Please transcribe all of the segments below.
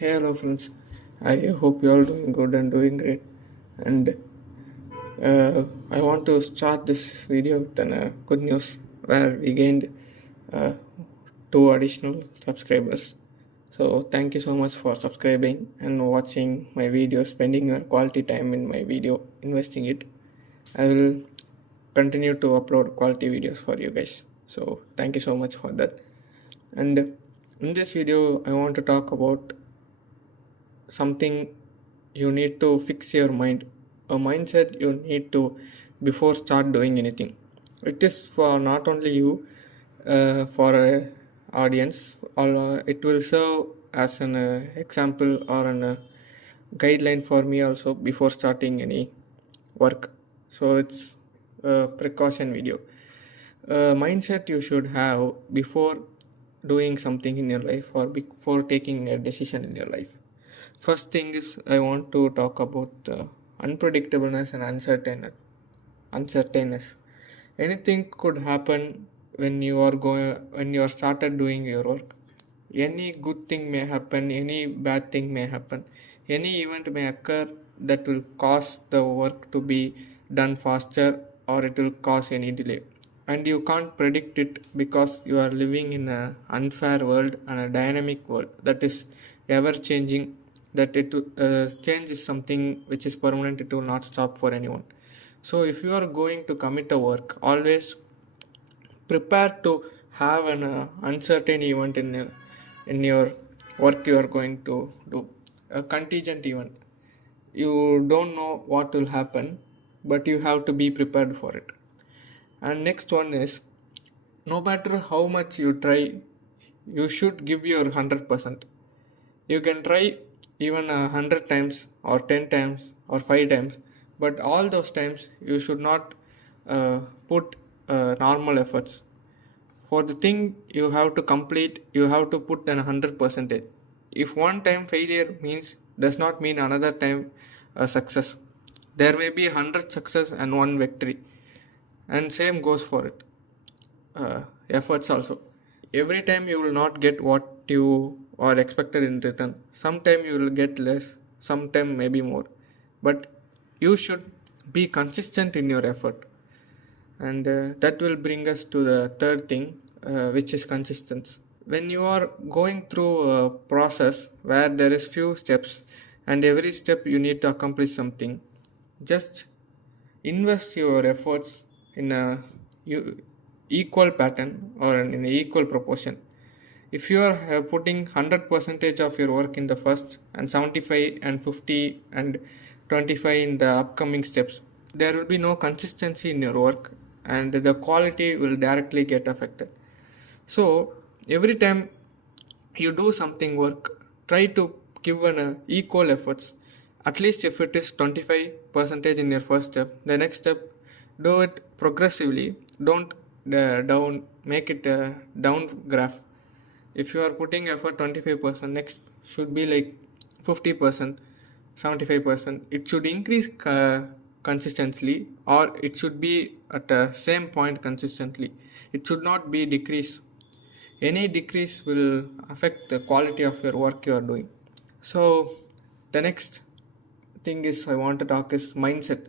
Hey, hello friends. I hope you all doing good and doing great. And I want to start this video with good news where we gained uh, two additional subscribers. So thank you so much for subscribing and watching my video, spending your quality time in my video, investing it. I will continue to upload quality videos for you guys. So thank you so much for that. And in this video, I want to talk about something you need to fix your mind, a mindset you need to before start doing anything. It is for not only you, for a audience, or it will serve as an example or an guideline for me also before starting any work. So it's a precaution video, mindset you should have before doing something in your life or before taking a decision in your life. First thing is I want to talk about unpredictableness and uncertainness. Anything could happen when you are started doing your work. Any good thing may happen, any bad thing may happen, any event may occur that will cause the work to be done faster or it will cause any delay. And you can't predict it because you are living in an unfair world and a dynamic world that is ever changing, that change is something which is permanent, it will not stop for anyone. So if you are going to commit a work, always prepare to have an uncertain event in your work you are going to do, a contingent event. You don't know what will happen, but you have to be prepared for it. And next one is, no matter how much you try, you should give your 100%. You can try even 100 times or 10 times or 5 times, but all those times you should not put normal efforts. For the thing you have to complete, you have to put an 100%. If one time failure means does not mean another time a success. There may be 100 success and one victory, and same goes for it. Efforts also. Every time you will not get what you are expected in return. Sometime you will get less, sometime maybe more. But you should be consistent in your effort. And that will bring us to the third thing, which is consistency. When you are going through a process where there is few steps and every step you need to accomplish something, just invest your efforts in a equal pattern or in an equal proportion. If you are putting 100% of your work in the first and 75 and 50 and 25 in the upcoming steps, there will be no consistency in your work and the quality will directly get affected. So every time you do something work, try to give an equal efforts. At least if it is 25% in your first step, the next step do it progressively. Don't make it a down graph. If you are putting effort 25%, next should be like 50%, 75%. It should increase consistently, or it should be at the same point consistently. It should not be decrease. Any decrease will affect the quality of your work you are doing. So the next thing is I want to talk is mindset.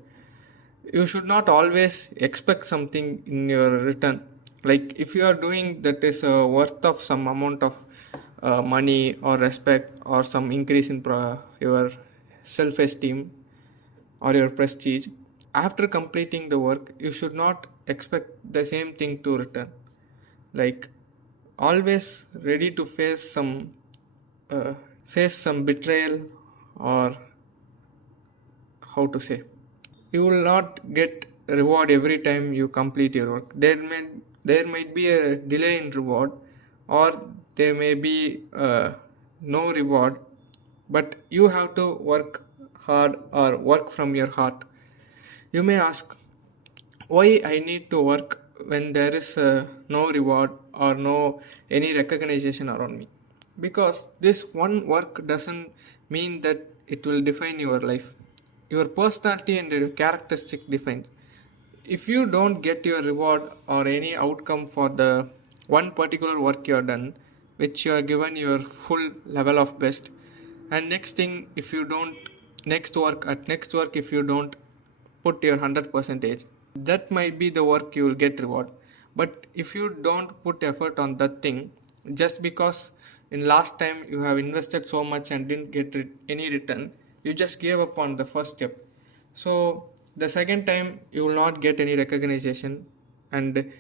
You should not always expect something in your return. Like if you are doing that is worth of some amount of money or respect or some increase in your self-esteem or your prestige, after completing the work you should not expect the same thing to return. Like always ready to uh, face some betrayal, or how to say, you will not get reward every time you complete your work. There might be a delay in reward, or there may be no reward, but you have to work hard or work from your heart. You may ask, why I need to work when there is no reward or no any recognition around me? Because this one work doesn't mean that it will define your life. Your personality and your characteristic define. If you don't get your reward or any outcome for the one particular work you have done, which you are given your full level of best, And next work if you don't put your 100 percentage, that might be the work you will get reward. But if you don't put effort on that thing, just because in last time you have invested so much and didn't get any return, you just gave up on the first step. So the second time you will not get any recognition, and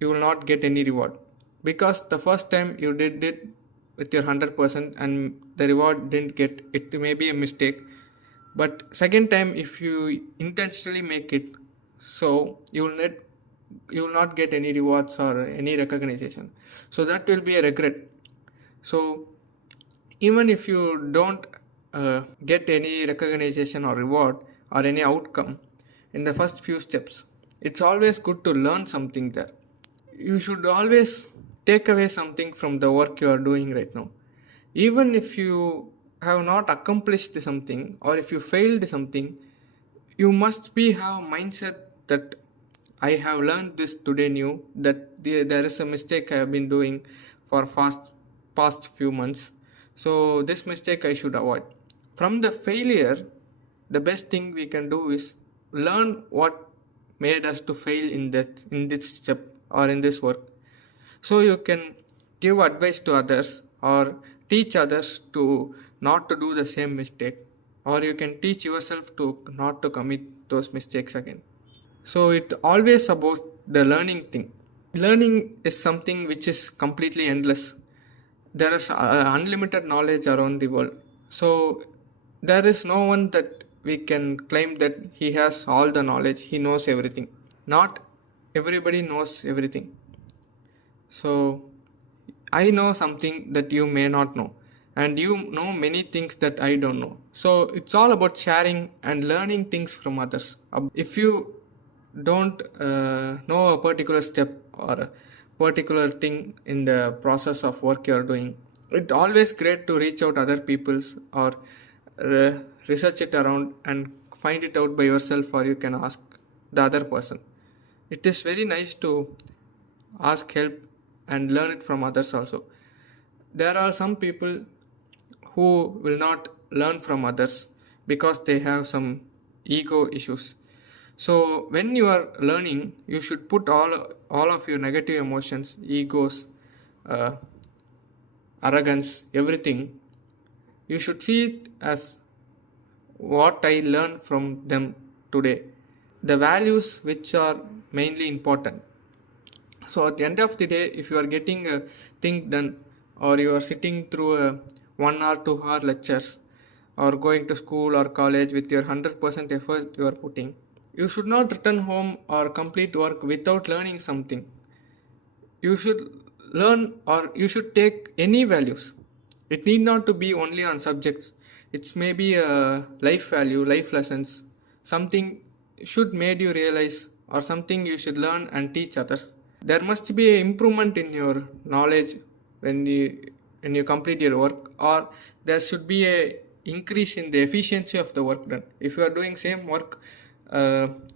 you will not get any reward, because the first time you did it with your 100% and the reward didn't get it, may be a mistake. But second time if you intentionally make it, so you will not get any rewards or any recognition, so that will be a regret. So even if you don't get any recognition or reward or any outcome in the first few steps, it's always good to learn something there. You should always take away something from the work you are doing right now. Even if you have not accomplished something or if you failed something, you must be have mindset that I have learned this today new, that there is a mistake I have been doing for past few months. So this mistake I should avoid. From the failure, the best thing we can do is learn what made us to fail in this step or in this work. So you can give advice to others or teach others to not to do the same mistake, or you can teach yourself to not to commit those mistakes again. So it always about the learning thing. Learning is something which is completely endless. There is unlimited knowledge around the world. So there is no one that we can claim that he has all the knowledge, he knows everything. Not everybody knows everything. So I know something that you may not know, and you know many things that I don't know. So it's all about sharing and learning things from others. If you don't know a particular step or a particular thing in the process of work you are doing, it's always great to reach out other people's or research it around and find it out by yourself, or you can ask the other person. It is very nice to ask help and learn it from others also. There are some people who will not learn from others because they have some ego issues. So when you are learning, you should put all of your negative emotions, egos, arrogance, everything. You should see it as what I learned from them today, the values which are mainly important. So at the end of the day, if you are getting a thing done, or you are sitting through a 1 hour, 2 hour lectures, or going to school or college with your 100% effort you are putting, you should not return home or complete work without learning something. You should learn, or you should take any values. It need not to be only on subjects. It's maybe a life value, life lessons, something should made you realize, or something you should learn and teach others. There must be an improvement in your knowledge when you complete your work, or there should be a increase in the efficiency of the work done. If you are doing same work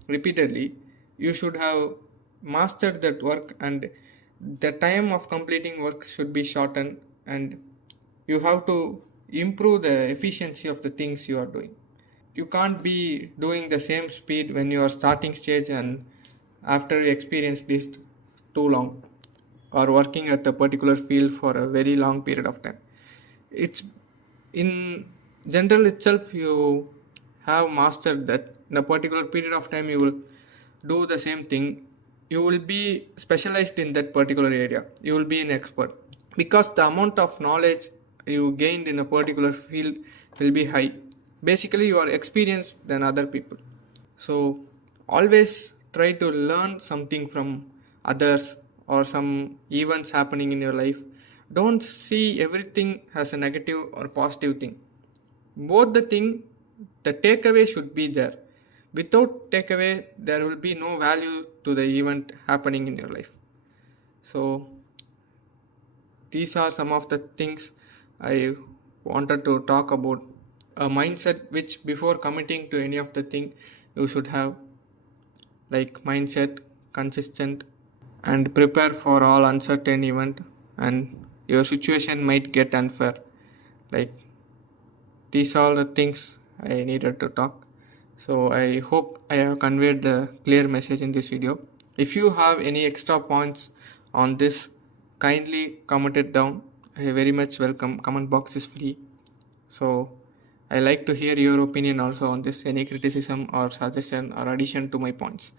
repeatedly, you should have mastered that work, and the time of completing work should be shortened, and you have to improve the efficiency of the things you are doing. You can't be doing the same speed when you are starting stage and after you experience this too long, or working at a particular field for a very long period of time. It's in general itself, you have mastered that in a particular period of time you will do the same thing. You will be specialized in that particular area, you will be an expert, because the amount of knowledge you gained in a particular field will be high. Basically you are experienced than other people. So always try to learn something from others or some events happening in your life. Don't see everything as a negative or positive thing. Both the takeaway should be there. Without takeaway, there will be no value to the event happening in your life. So these are some of the things I wanted to talk about. A mindset which before committing to any of the thing you should have, like mindset, consistent, and prepare for all uncertain event, and your situation might get unfair, like these are the things I needed to talk. So I hope I have conveyed the clear message in this video. If you have any extra points on this, kindly comment it down. I very much welcome. Comment box is free. So I like to hear your opinion also on this, any criticism or suggestion or addition to my points.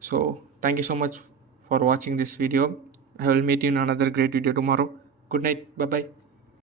So thank you so much for watching this video. I will meet you in another great video tomorrow. Good night. Bye bye.